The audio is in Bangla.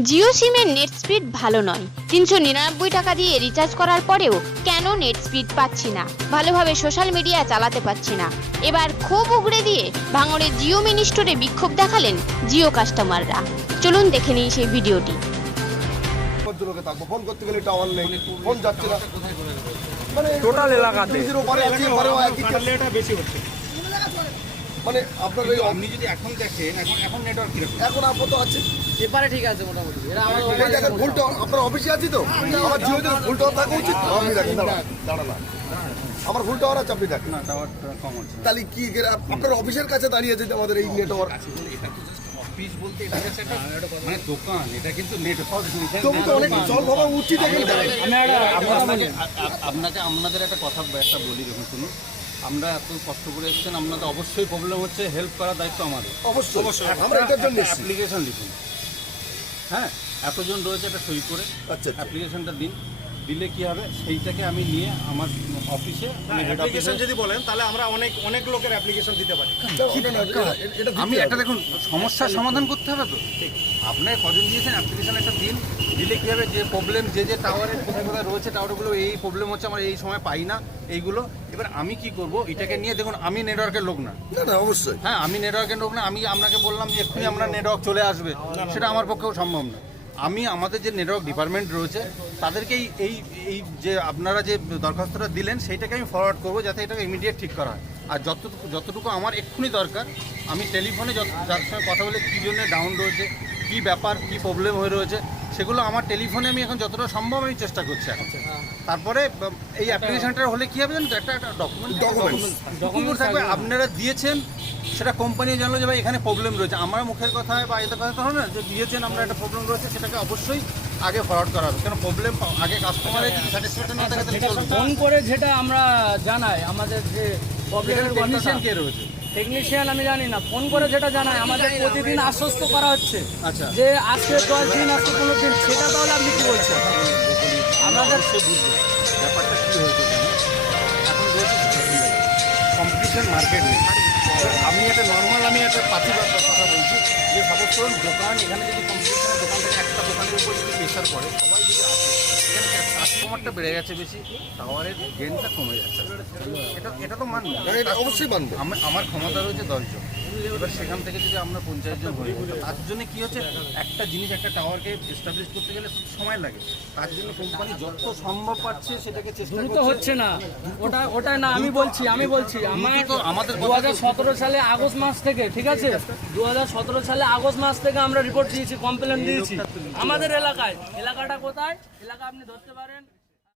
জিও সিমের নেট স্পিড ভালো নয়। 399 টাকা দিয়ে রিচার্জ করার পরেও কেন নেট স্পিড পাচ্ছি না, ভালোভাবে সোশ্যাল মিডিয়া চালাতে পারছি না। এবার ক্ষোভ উগড়ে দিয়ে ভাঙড়ে জিও মিনি স্টোরে বিক্ষোভ দেখালেন জিও কাস্টমাররা। চলুন দেখে নিই সেই ভিডিওটি। ফোন করতে গেলে টাওয়ার নেই, ফোন যাচ্ছে না, মানে টোটাল এলাকাতে বেশি হচ্ছে। মানে আপনার এই আপনি যদি এখন দেখেন এখন নেটওয়ার্ক কিরকম এখন আপাতত আছে, এবারে ঠিক আছে মোটামুটি। এরা আমার এই দেখেন ফুল টাওয়ার। আপনার অফিসে আছি তো, আমার জিওতে ফুল টাওয়ার থাকা উচিত। আপনি দেখেন, দাঁড়া না, আমার ফুল টাওয়ার আছে, আপনি দেখেন না টাওয়ারটা কম হচ্ছে। তাহলে কি আপনার অফিসের কাছে দাঁড়িয়ে আছে যে আমাদের এই নেটওয়ার্ক। এটা তো জাস্ট অফিস বলতে এটা হচ্ছে একটা মানে দোকান, এটা কিন্তু নেটওয়ার্ক। তবু তো অনেক জল ভাবা উচিত। আপনাদের একটা কথা একটা বলি, দেখুন শুনুন, আমরা এত কষ্ট করে এসেছেন, আপনাদের অবশ্যই প্রবলেম হচ্ছে, হেল্প করার দায়িত্ব আমাদের। অবশ্যই আমরা এটার জন্য এসেছি। অ্যাপ্লিকেশন লিখুন, হ্যাঁ এতজন রয়েছে, একটা সই করে আচ্ছা অ্যাপ্লিকেশনটা দিন। দিলে কি হবে, সেইটাকে আমি নিয়ে আমার অফিসে হেড অফিসে যদি বলেন তাহলে আমরা অনেক লোকের অ্যাপ্লিকেশন দিতে পারি। আমি একটা দেখুন সমস্যার সমাধান করতে হবে তো। আপনার কজন দিয়েছেন অ্যাপ্লিকেশন একটা দিন, দিলে কী হবে, যে প্রবলেম যে টাওয়ারের কোথায় কোথায় রয়েছে টাওয়ারগুলো এই প্রবলেম হচ্ছে, আমরা এই সময় পাই না এইগুলো। এবার আমি কি করব, এটাকে নিয়ে দেখুন, আমি নেটওয়ার্কের লোক না, অবশ্যই হ্যাঁ আমি নেটওয়ার্কের লোক না। আমি আপনাকে বললাম যে এক্ষুনি আমরা নেটওয়ার্ক চলে আসবে, সেটা আমার পক্ষেও সম্ভব না। আমি আমাদের যে নেটওয়ার্ক ডিপার্টমেন্ট রয়েছে তাদেরকেই এই যে আপনারা যে দরখাস্তটা দিলেন সেইটাকে আমি ফরওয়ার্ড করবো, যাতে এটাকে ইমিডিয়েট ঠিক করা হয়। আর যতটুকু আমার এক্ষুনি দরকার, আমি টেলিফোনে যার সঙ্গে কথা বলে কী জন্য ডাউন রয়েছে, কী ব্যাপার, কী প্রবলেম হয়ে রয়েছে, সেগুলো আমার টেলিফোনে আমি এখন যতটা সম্ভব আমি চেষ্টা করছি এখন। তারপরে এই অ্যাপ্লিকেশনটা হলে কী হবে জানেন তো, একটা ডকুমেন্ট থাকবে, আপনারা দিয়েছেন, সেটা কোম্পানি জানলো যে ভাই এখানে প্রবলেম রয়েছে। আমার মুখের কথায় বা এদের কথা হবে না যে দিয়েছেন আমরা একটা প্রবলেম রয়েছে, সেটাকে অবশ্যই আগে ফরওয়ার্ড করা হবে। কেন প্রবলেম আগে কাস্টমারের যদি স্যাটিসফ্যাকশন না থাকে তাহলে ফোন করে যেটা আমরা জানাই, আমাদের যে প্রবলেমের টেকনিশিয়ান কে রয়েছে, টেকনিশিয়ান আমি জানি না, ফোন করে যেটা জানাই, আমাদের প্রতিদিন আশ্বস্ত করা হচ্ছে আচ্ছা যে আজকে 10 দিন, আজকে 15 দিন, সেটা তাহলে আপনি কি বলছেন? আমাদের সে বুঝবে ব্যাপারটা কী হয়েছে জানেন। এখন রয়েছে কম্পিটিশন মার্কেট নেই। আমি একটা নর্মাল আমি একটা পাতিবার কথা বলছি, যে সাপোজ করুন দোকান, এখানে যদি কম্পিটিশনের দোকান থেকে একটা দোকানের উপর যদি প্রেশার পড়ে, সবাই যদি আসে, এখানে কাস্টমারটা বেড়ে গেছে বেশি, টাওয়ারের গেনটা কমে যাচ্ছে। এটা তো মানবে, অবশ্যই মানবে। আমার ক্ষমতা রয়েছে 10 জন, এবার সেখান থেকে যদি আমরা 50 জন হই, তার জন্য কি হচ্ছে, একটা জিনিস একটা টাওয়ারকে এস্টাবলিশ করতে গেলে সময় লাগে। তার জন্য কোম্পানি যত সম্ভব পাচ্ছে সেটাকে চেষ্টা দ্রুত করছে। হচ্ছে না, ওটা না, আমি বলছি আমাদের 2017 সালে আগস্ট মাস থেকে, ঠিক আছে, 2017 সালে আগস্ট মাস থেকে আমরা রিপোর্ট দিয়েছি, কমপ্লেন দিয়েছি আমাদের এলাকাটা কোথায়, এলাকা আপনি ধরতে পারেন।